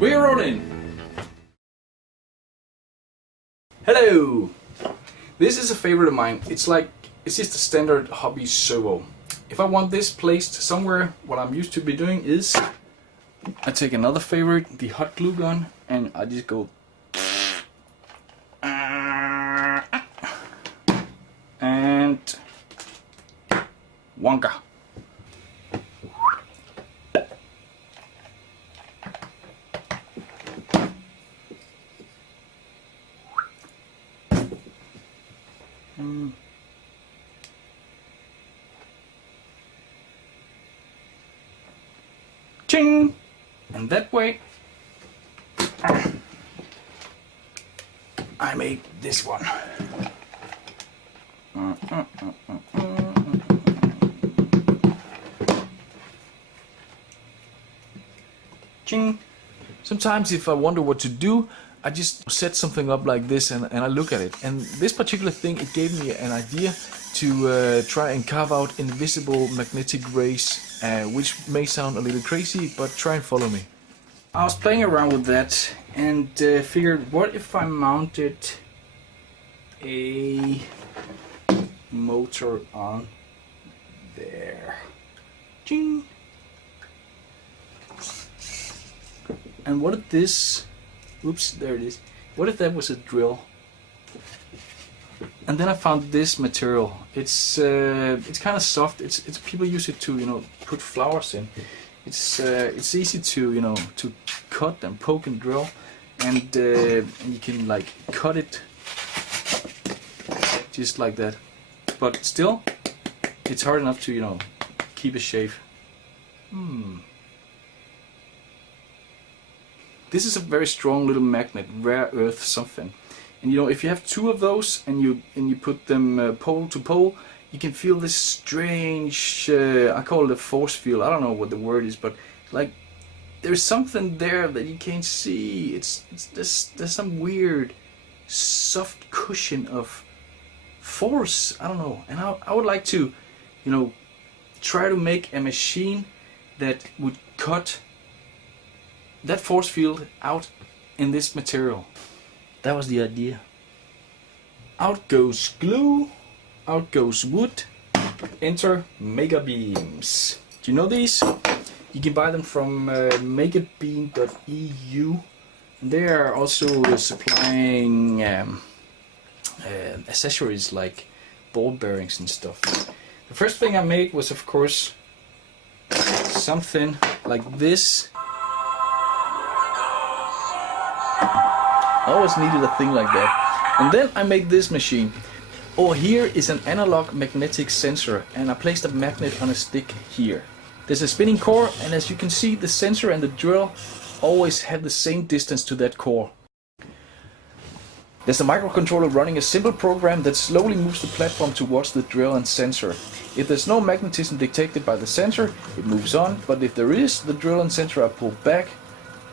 We're rolling! Hello! This is a favorite of mine. It's just a standard hobby servo. If I want this placed somewhere, what I'm used to be doing is I take another favorite, the hot glue gun, and I just go and wonka. Ching! And that way I made this one. Ching! Sometimes if I wonder what to do, I just set something up like this and I look at it. And this particular thing, it gave me an idea to try and carve out invisible magnetic rays, which may sound a little crazy, but try and follow me. I was playing around with that and figured, what if I mounted a motor on there? Ching! And what if this, oops, there it is. What if that was a drill? And then I found this material. It's kind of soft. It's people use it to put flowers in. It's easy to to cut and poke and drill, and you can like cut it just like that. But still, it's hard enough to keep it shape. This is a very strong little magnet, rare earth something. And if you have two of those and you put them pole to pole, you can feel this strange, I call it a force field. I don't know what the word is, but like there's something there that you can't see. There's some weird soft cushion of force. I don't know. And I would like to, try to make a machine that would cut that force field out in this material. That was the idea. Out goes glue, out goes wood, enter mega beams. Do you know these? You can buy them from megabeam.eu. And they are also supplying accessories like ball bearings and stuff. The first thing I made was, of course, something like this. I always needed a thing like that. And then I made this machine. Over here is an analog magnetic sensor, and I placed a magnet on a stick here. There's a spinning core, and as you can see, the sensor and the drill always have the same distance to that core. There's a microcontroller running a simple program that slowly moves the platform towards the drill and sensor. If there's no magnetism detected by the sensor, it moves on, but if there is, the drill and sensor are pulled back.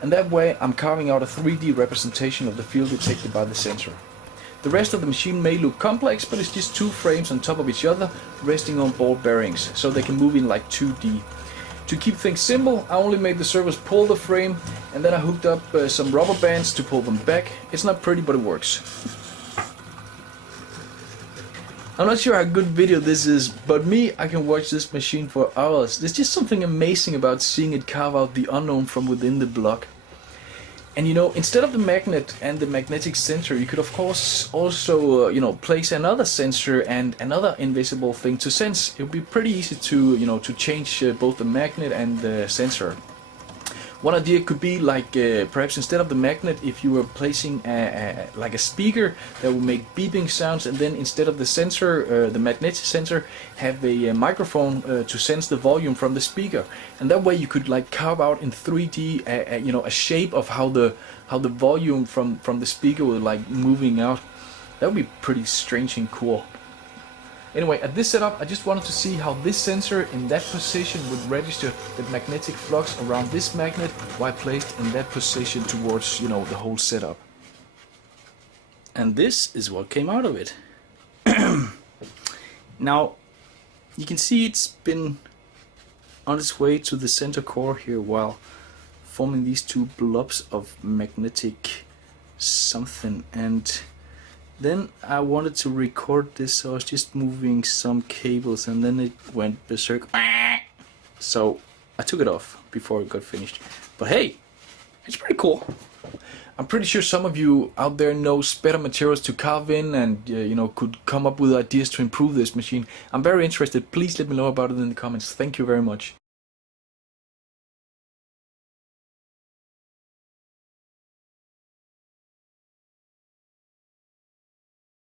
And that way I'm carving out a 3D representation of the field detected by the sensor. The rest of the machine may look complex, but it's just two frames on top of each other resting on ball bearings, so they can move in like 2D. To keep things simple, I only made the servos pull the frame, and then I hooked up some rubber bands to pull them back. It's not pretty, but it works. I'm not sure how good video this is, but I can watch this machine for hours. There's just something amazing about seeing it carve out the unknown from within the block. And instead of the magnet and the magnetic sensor, you could of course also place another sensor and another invisible thing to sense. It would be pretty easy to to change both the magnet and the sensor. One idea could be like perhaps instead of the magnet, if you were placing like a speaker that would make beeping sounds, and then instead of the sensor, the magnetic sensor, have a microphone to sense the volume from the speaker, and that way you could like carve out in 3D a shape of how the volume from the speaker was like moving out. That would be pretty strange and cool. Anyway, at this setup, I just wanted to see how this sensor in that position would register the magnetic flux around this magnet while placed in that position towards, the whole setup. And this is what came out of it. Now, you can see it's been on its way to the center core here while forming these two blobs of magnetic something, and then I wanted to record this, so I was just moving some cables and then it went berserk. So I took it off before it got finished. But hey, it's pretty cool. I'm pretty sure some of you out there knows better materials to carve in and you know, could come up with ideas to improve this machine. I'm very interested. Please let me know about it in the comments. Thank you very much.